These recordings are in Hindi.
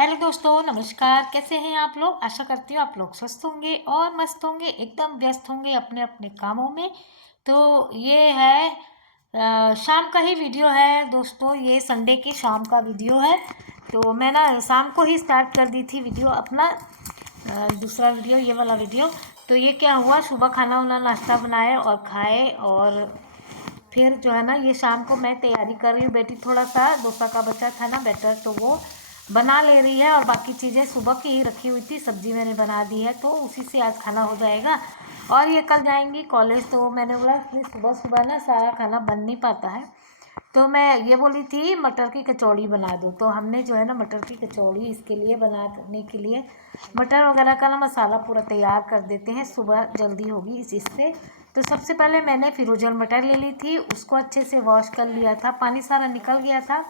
हेलो दोस्तों, नमस्कार। कैसे हैं आप लोग? आशा करती हूँ आप लोग स्वस्थ होंगे और मस्त होंगे, एकदम व्यस्त होंगे अपने अपने कामों में। तो ये है शाम का ही वीडियो है दोस्तों। ये संडे की शाम का वीडियो है। तो मैं ना शाम को ही स्टार्ट कर दी थी वीडियो अपना दूसरा वीडियो, ये वाला वीडियो। तो ये क्या हुआ, सुबह खाना वाना नाश्ता बनाए और खाए, और फिर जो है ना ये शाम को मैं तैयारी कर रही हूँ। बेटी थोड़ा सा डोसा का बचा था ना बैटर, तो वो बना ले रही है, और बाकी चीज़ें सुबह की ही रखी हुई थी, सब्जी मैंने बना दी है, तो उसी से आज खाना हो जाएगा। और ये कल जाएंगी कॉलेज, तो मैंने बोला कि सुबह सुबह ना सारा खाना बन नहीं पाता है, तो मैं ये बोली थी मटर की कचौड़ी बना दो। तो हमने जो है ना मटर की कचौड़ी इसके लिए बनाने के लिए मटर वगैरह का ना मसाला पूरा तैयार कर देते हैं, सुबह जल्दी होगी इससे। तो सबसे पहले मैंने फिरोजन मटर ले ली थी, उसको अच्छे से वॉश कर लिया था, पानी सारा निकल गया था।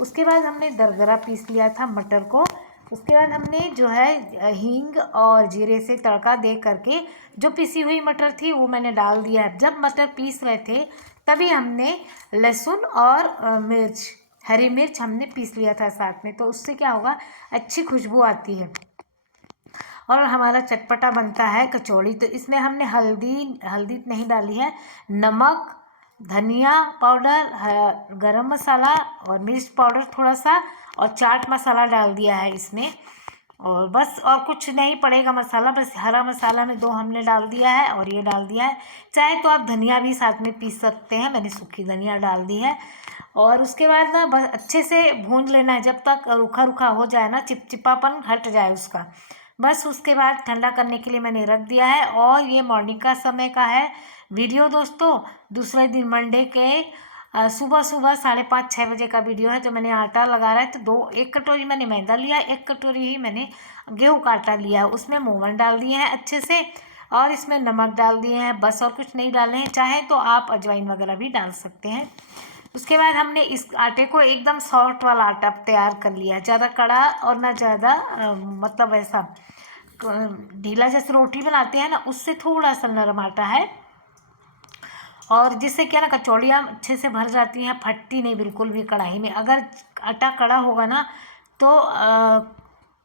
उसके बाद हमने दरदरा पीस लिया था मटर को। उसके बाद हमने जो है हींग और जीरे से तड़का दे करके जो पिसी हुई मटर थी वो मैंने डाल दिया है। जब मटर पीस रहे थे तभी हमने लहसुन और मिर्च, हरी मिर्च हमने पीस लिया था साथ में, तो उससे क्या होगा, अच्छी खुशबू आती है और हमारा चटपटा बनता है कचौड़ी। तो इसमें हमने हल्दी हल्दी नहीं डाली है, नमक, धनिया पाउडर, गरम मसाला और मिर्च पाउडर थोड़ा सा, और चाट मसाला डाल दिया है इसमें। और बस और कुछ नहीं पड़ेगा मसाला, बस हरा मसाला में 2 हमने डाल दिया है और ये डाल दिया है। चाहे तो आप धनिया भी साथ में पीस सकते हैं, मैंने सूखी धनिया डाल दी है। और उसके बाद ना बस अच्छे से भून लेना है, जब तक रूखा रूखा हो जाए ना, चिपचिपापन हट जाए उसका। बस उसके बाद ठंडा करने के लिए मैंने रख दिया है। और ये मॉर्निंग का समय का है वीडियो दोस्तों, दूसरे दिन मंडे के सुबह सुबह 5:30-6 बजे का वीडियो है। जो मैंने आटा लगा रहा है, तो 1 कटोरी मैंने मैदा लिया, 1 कटोरी ही मैंने गेहूँ का आटा लिया है। उसमें मोवन डाल दिए हैं अच्छे से, और इसमें नमक डाल दिए हैं, बस और कुछ नहीं डाले हैं। चाहे तो आप अजवाइन वगैरह भी डाल सकते हैं। उसके बाद हमने इस आटे को एकदम सॉफ्ट वाला आटा तैयार कर लिया, ज़्यादा कड़ा और ना ज़्यादा मतलब ऐसा ढीला, जैसे रोटी बनाते हैं ना उससे थोड़ा सा नरम आटा है। और जिससे क्या ना कचौड़ियाँ अच्छे से भर जाती हैं, फटती नहीं बिल्कुल भी कढ़ाई में। अगर आटा कड़ा होगा ना तो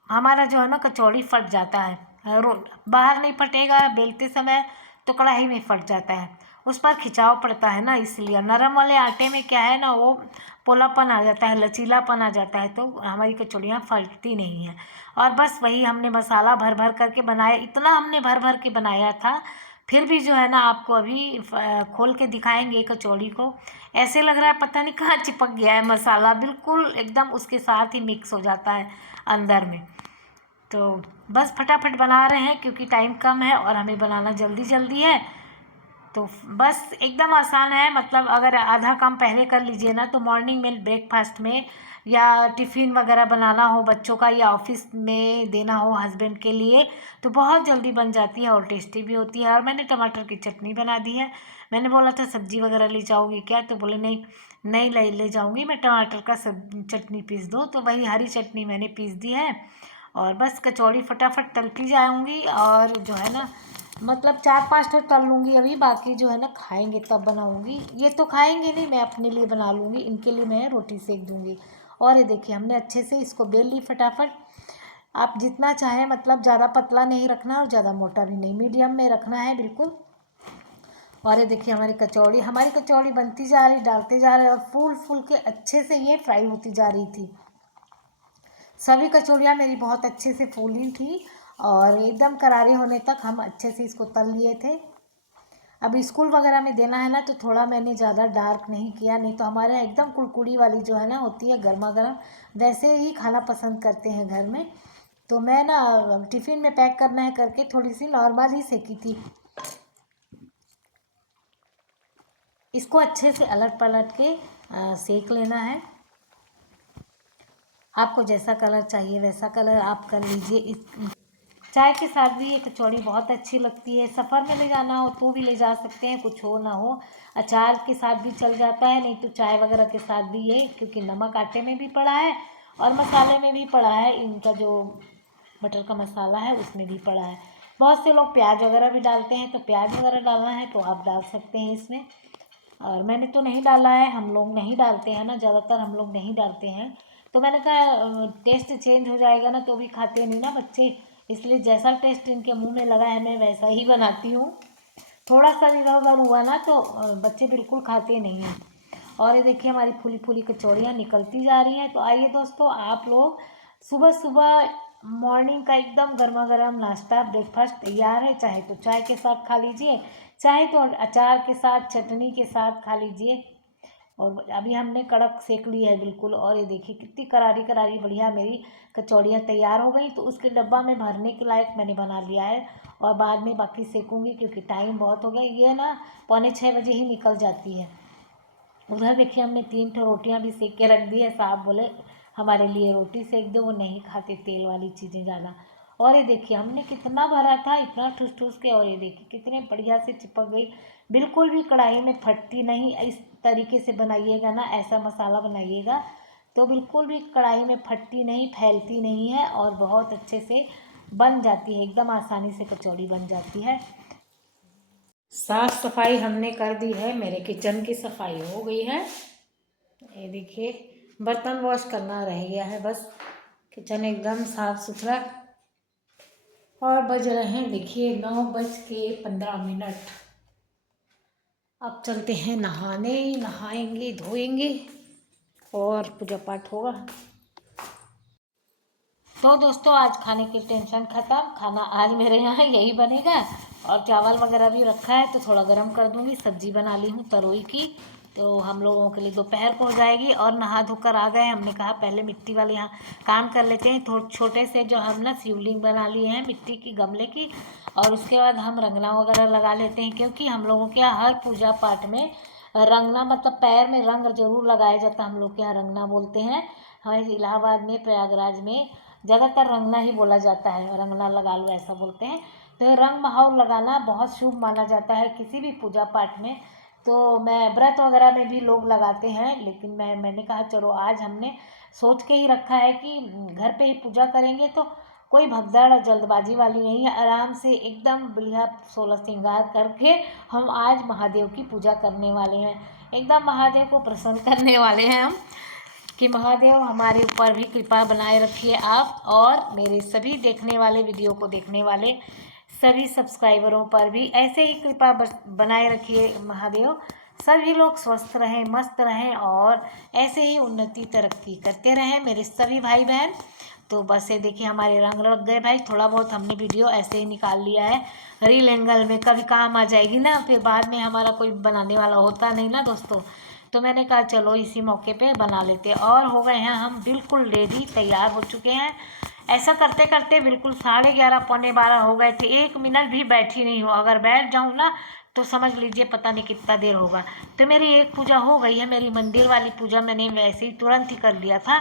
हमारा जो है ना कचौड़ी फट जाता है, बाहर नहीं फटेगा बेलते समय, तो कढ़ाई में फट जाता है, उस पर खिंचाव पड़ता है ना, इसलिए। नरम वाले आटे में क्या है ना, वो पोलापन आ जाता है, लचीलापन आ जाता है, तो हमारी कचौड़ियाँ फटती नहीं हैं। और बस वही हमने मसाला भर भर करके बनाया, इतना हमने भर भर के बनाया था। फिर भी जो है ना आपको अभी खोल के दिखाएंगे कचौड़ी को, ऐसे लग रहा है पता नहीं कहाँ चिपक गया है मसाला, बिल्कुल एकदम उसके साथ ही मिक्स हो जाता है अंदर में। तो बस फटाफट बना रहे हैं क्योंकि टाइम कम है और हमें बनाना जल्दी जल्दी है। तो बस एकदम आसान है, मतलब अगर आधा काम पहले कर लीजिए ना, तो मॉर्निंग में ब्रेकफास्ट में या टिफ़िन वगैरह बनाना हो बच्चों का, या ऑफिस में देना हो हस्बैंड के लिए, तो बहुत जल्दी बन जाती है और टेस्टी भी होती है। और मैंने टमाटर की चटनी बना दी है। मैंने बोला था सब्जी वगैरह ले जाओगी क्या, तो बोले नहीं नहीं ले जाऊँगी मैं, टमाटर का चटनी पीस दो। तो वही हरी चटनी मैंने पीस दी है, और बस कचौड़ी फटाफट तलती जाऊँगी। और जो है ना मतलब 4-5 तो तल लूँगी अभी, बाकी जो है ना खाएंगे तब बनाऊँगी। ये तो खाएंगे नहीं, मैं अपने लिए बना लूँगी, इनके लिए मैं रोटी सेक दूँगी। और ये देखिए हमने अच्छे से इसको बेल ली फटाफट। आप जितना चाहें, मतलब ज़्यादा पतला नहीं रखना और ज़्यादा मोटा भी नहीं, मीडियम में रखना है बिल्कुल। और ये देखिए हमारी कचौड़ी बनती जा रही, डालते जा रहे, और फूल फूल के अच्छे से ये फ्राई होती जा रही थी। सभी कचौड़ियाँ मेरी बहुत अच्छे से फूली थी, और एकदम करारे होने तक हम अच्छे से इसको तल लिए थे। अब स्कूल वगैरह में देना है ना, तो थोड़ा मैंने ज़्यादा डार्क नहीं किया, नहीं तो हमारे यहाँ एकदम कुड़कुड़ी वाली जो है ना होती है गर्मा गर्म, वैसे ही खाना पसंद करते हैं घर में। तो मैं ना टिफ़िन में पैक करना है करके थोड़ी सी नॉर्मल ही सेकी थी। इसको अच्छे से अलट पलट के सेक लेना है। आपको जैसा कलर चाहिए वैसा कलर आप कर लीजिए। इस चाय के साथ भी ये कचौड़ी बहुत अच्छी लगती है, सफ़र में ले जाना हो तो भी ले जा सकते हैं, कुछ हो ना हो अचार के साथ भी चल जाता है, नहीं तो चाय वगैरह के साथ भी ये, क्योंकि नमक आटे में भी पड़ा है और मसाले में भी पड़ा है, इनका जो मटर का मसाला है उसमें भी पड़ा है। बहुत से लोग प्याज वगैरह भी डालते हैं, तो प्याज वगैरह डालना है तो आप डाल सकते हैं इसमें, और मैंने तो नहीं डाला है, हम लोग नहीं डालते हैं ना, ज़्यादातर हम लोग नहीं डालते हैं। तो मैंने कहा टेस्ट चेंज हो जाएगा ना, तो भी खाते नहीं ना बच्चे, इसलिए जैसा टेस्ट इनके मुंह में लगा है मैं वैसा ही बनाती हूँ। थोड़ा सा इधर उधर हुआ ना तो बच्चे बिल्कुल खाते नहीं हैं। और ये देखिए हमारी फूली फूली कचौड़ियाँ निकलती जा रही हैं। तो आइए दोस्तों, आप लोग सुबह सुबह मॉर्निंग का एकदम गर्मा गर्म नाश्ता ब्रेकफास्ट तैयार है। चाहे तो चाय के साथ खा लीजिए, चाहे तो अचार के साथ चटनी के साथ खा लीजिए। और अभी हमने कड़क सेक ली है बिल्कुल। और ये देखिए कितनी करारी करारी बढ़िया मेरी कचौड़ियाँ तैयार हो गई। तो उसके डब्बा में भरने के लायक मैंने बना लिया है, और बाद में बाकी सेकूँगी क्योंकि टाइम बहुत हो गया। ये ना 5:45 ही निकल जाती है। उधर देखिए हमने 3 ठो रोटियाँ भी सेक के रख दी है। साहब बोले हमारे लिए रोटी सेक दो, वो नहीं खाते तेल वाली चीज़ें ज़्यादा। और ये देखिए हमने कितना भरा था, इतना ठूस ठूस के। और ये देखिए कितने बढ़िया से चिपक गई, बिल्कुल भी कढ़ाई में फटती नहीं। इस तरीके से बनाइएगा ना, ऐसा मसाला बनाइएगा तो बिल्कुल भी कढ़ाई में फटती नहीं, फैलती नहीं है, और बहुत अच्छे से बन जाती है। एकदम आसानी से कचौड़ी बन जाती है। साफ सफाई हमने कर दी है, मेरे किचन की सफाई हो गई है। ये देखिए बर्तन वॉश करना रह गया है बस। किचन एकदम साफ सुथरा। और बज रहे हैं देखिए 9:15। अब चलते हैं नहाने, नहाएंगे धोएंगे और पूजा पाठ होगा। तो दोस्तों आज खाने की टेंशन ख़त्म। खाना आज मेरे यहाँ यही बनेगा, और चावल वगैरह भी रखा है तो थोड़ा गर्म कर दूँगी। सब्जी बना ली हूँ तरोई की, तो हम लोगों के लिए दोपहर को हो जाएगी। और नहा धोकर आ गए, हमने कहा पहले मिट्टी वाले यहाँ काम कर लेते हैं। थोड़े छोटे से जो हम ना शिवलिंग बना लिए हैं मिट्टी की गमले की, और उसके बाद हम रंगना वगैरह लगा लेते हैं। क्योंकि हम लोगों के यहाँ हर पूजा पाठ में रंगना मतलब पैर में रंग जरूर लगाया जाता है। हम लोग के यहाँ रंगना बोलते हैं। हमारे इलाहाबाद में, प्रयागराज में ज़्यादातर रंगना ही बोला जाता है, रंगना लगा लो ऐसा बोलते हैं। तो ये रंग महाउर लगाना बहुत शुभ माना जाता है किसी भी पूजा पाठ में। तो मैं व्रत वगैरह में भी लोग लगाते हैं, लेकिन मैंने कहा चलो आज हमने सोच के ही रखा है कि घर पे ही पूजा करेंगे। तो कोई भगदड़ जल्दबाजी वाली नहीं है, आराम से एकदम बढ़िया 16 श्रृंगार करके हम आज महादेव की पूजा करने वाले हैं। एकदम महादेव को प्रसन्न करने वाले हैं हम, कि महादेव हमारे ऊपर भी कृपा बनाए रखिए आप, और मेरे सभी देखने वाले, वीडियो को देखने वाले सभी सब्सक्राइबरों पर भी ऐसे ही कृपा बनाए रखिए महादेव। सभी लोग स्वस्थ रहें, मस्त रहें, और ऐसे ही उन्नति तरक्की करते रहें मेरे सभी भाई बहन। तो बस ये देखिए हमारे रंग लग गए भाई। थोड़ा बहुत हमने वीडियो ऐसे ही निकाल लिया है, रील एंगल में, कभी काम आ जाएगी ना, फिर बाद में हमारा कोई बनाने वाला होता नहीं ना दोस्तों। तो मैंने कहा चलो इसी मौके पे बना लेते हैं। और हो गए हैं हम बिल्कुल रेडी, तैयार हो चुके हैं। ऐसा करते करते बिल्कुल 11:30 11:45 हो गए थे। 1 मिनट भी बैठी नहीं हूँ, अगर बैठ जाऊँ ना तो समझ लीजिए पता नहीं कितना देर होगा। तो मेरी एक पूजा हो गई है, मेरी मंदिर वाली पूजा मैंने वैसे ही तुरंत ही कर लिया था,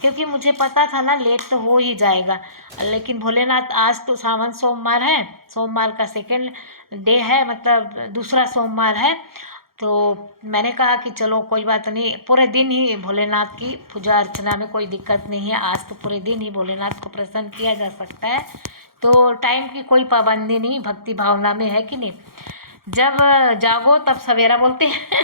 क्योंकि मुझे पता था ना लेट तो हो ही जाएगा। लेकिन भोलेनाथ, आज तो सावन सोमवार है, सोमवार का सेकंड डे है, मतलब दूसरा सोमवार है। तो मैंने कहा कि चलो कोई बात नहीं, पूरे दिन ही भोलेनाथ की पूजा अर्चना में कोई दिक्कत नहीं है। आज तो पूरे दिन ही भोलेनाथ को प्रसन्न किया जा सकता है। तो टाइम की कोई पाबंदी नहीं, भक्ति भावना में, है कि नहीं। जब जागो तब सवेरा बोलते हैं।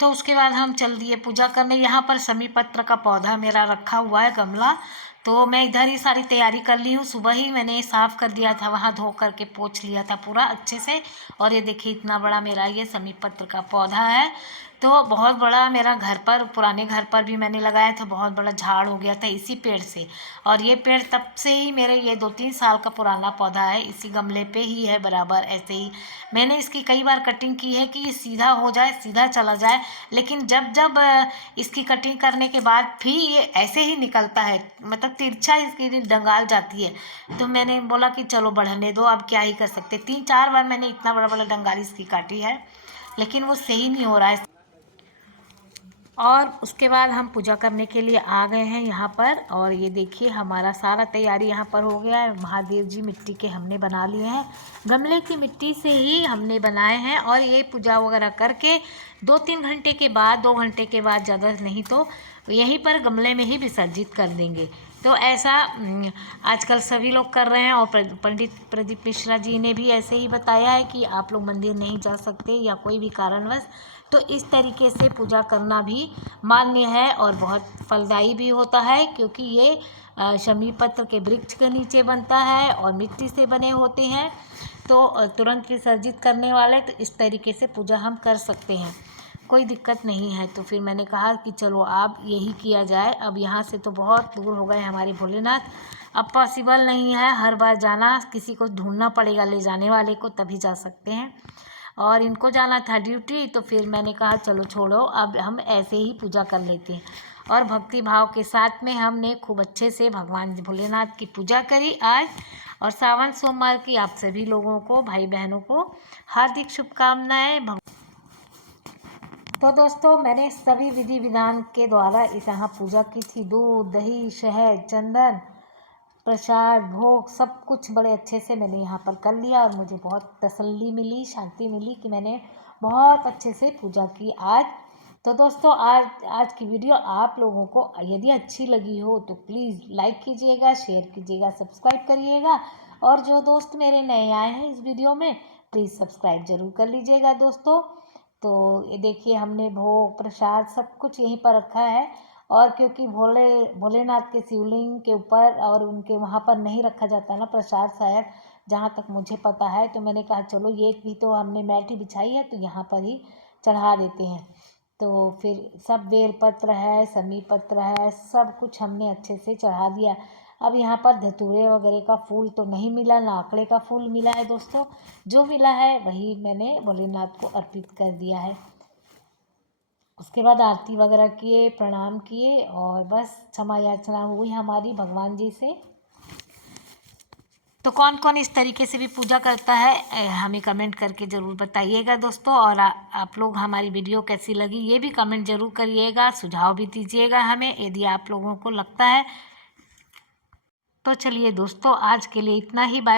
तो उसके बाद हम चल दिए पूजा करने। यहाँ पर समी पत्र का पौधा मेरा रखा हुआ है, गमला। तो मैं इधर ही सारी तैयारी कर ली हूँ। सुबह ही मैंने साफ़ कर दिया था, वहाँ धो करके पोंछ लिया था पूरा अच्छे से। और ये देखिए इतना बड़ा मेरा ये समी पत्र का पौधा है। तो बहुत बड़ा मेरा घर पर, पुराने घर पर भी मैंने लगाया था, बहुत बड़ा झाड़ हो गया था इसी पेड़ से। और ये पेड़ तब से ही मेरे, ये 2-3 साल का पुराना पौधा है, इसी गमले पे ही है बराबर ऐसे ही। मैंने इसकी कई बार कटिंग की है कि ये सीधा हो जाए, सीधा चला जाए, लेकिन जब जब इसकी कटिंग करने के बाद भी ये ऐसे ही निकलता है, मतलब तिरछा इसकी डंगाल जाती है। तो मैंने बोला कि चलो बढ़ने दो, अब क्या ही कर सकते। 3-4 बार मैंने इतना बड़ा बड़ा डंगाल इसकी काटी है, लेकिन वो सही नहीं हो रहा है। और उसके बाद हम पूजा करने के लिए आ गए हैं यहाँ पर। और ये देखिए हमारा सारा तैयारी यहाँ पर हो गया है। महादेव जी मिट्टी के हमने बना लिए हैं, गमले की मिट्टी से ही हमने बनाए हैं। और ये पूजा वगैरह करके 2-3 घंटे के बाद, 2 घंटे के बाद, ज़्यादा नहीं तो यहीं पर गमले में ही विसर्जित कर देंगे। तो ऐसा आजकल सभी लोग कर रहे हैं। और पंडित प्रदीप मिश्रा जी ने भी ऐसे ही बताया है कि आप लोग मंदिर नहीं जा सकते या कोई भी कारणवश, तो इस तरीके से पूजा करना भी मान्य है और बहुत फलदायी भी होता है, क्योंकि ये शमी पत्र के वृक्ष के नीचे बनता है और मिट्टी से बने होते हैं, तो तुरंत विसर्जित करने वाले, तो इस तरीके से पूजा हम कर सकते हैं, कोई दिक्कत नहीं है। तो फिर मैंने कहा कि चलो अब यही किया जाए। अब यहाँ से तो बहुत दूर हो गए हमारे भोलेनाथ, अब पॉसिबल नहीं है हर बार जाना, किसी को ढूंढना पड़ेगा ले जाने वाले को, तभी जा सकते हैं। और इनको जाना था ड्यूटी, तो फिर मैंने कहा चलो छोड़ो, अब हम ऐसे ही पूजा कर लेते हैं। और भक्ति भाव के साथ में हमने खूब अच्छे से भगवान भोलेनाथ की पूजा करी आज। और सावन सोमवार की आप सभी लोगों को, भाई बहनों को हार्दिक शुभकामनाएं। तो दोस्तों, मैंने सभी विधि विधान के द्वारा इस यहाँ पूजा की थी। दूध, दही, शहद, चंदन, प्रसाद, भोग, सब कुछ बड़े अच्छे से मैंने यहाँ पर कर लिया और मुझे बहुत तसल्ली मिली, शांति मिली कि मैंने बहुत अच्छे से पूजा की आज। तो दोस्तों, आज की वीडियो आप लोगों को यदि अच्छी लगी हो तो प्लीज़ लाइक कीजिएगा, शेयर कीजिएगा, सब्सक्राइब करिएगा। और जो दोस्त मेरे नए आए हैं इस वीडियो में, प्लीज़ सब्सक्राइब ज़रूर कर लीजिएगा दोस्तों। तो ये देखिए, हमने भोग, प्रसाद सब कुछ यहीं पर रखा है। और क्योंकि भोलेनाथ के शिवलिंग के ऊपर और उनके वहाँ पर नहीं रखा जाता ना प्रसाद, शायद जहाँ तक मुझे पता है, तो मैंने कहा चलो ये भी तो हमने मैट ही बिछाई है तो यहाँ पर ही चढ़ा देते हैं। तो फिर सब बेलपत्र है, समी पत्र है, सब कुछ हमने अच्छे से चढ़ा दिया। अब यहाँ पर धतूरे वगैरह का फूल तो नहीं मिला, ना आंकड़े का फूल मिला है दोस्तों। जो मिला है वही मैंने भोलेनाथ को अर्पित कर दिया है। उसके बाद आरती वगैरह किए, प्रणाम किए और बस क्षमा याचना हुई हमारी भगवान जी से। तो कौन कौन इस तरीके से भी पूजा करता है हमें कमेंट करके ज़रूर बताइएगा दोस्तों। और आप लोग हमारी वीडियो कैसी लगी ये भी कमेंट ज़रूर करिएगा, सुझाव भी दीजिएगा हमें यदि आप लोगों को लगता है। तो चलिए दोस्तों, आज के लिए इतना ही। बाय।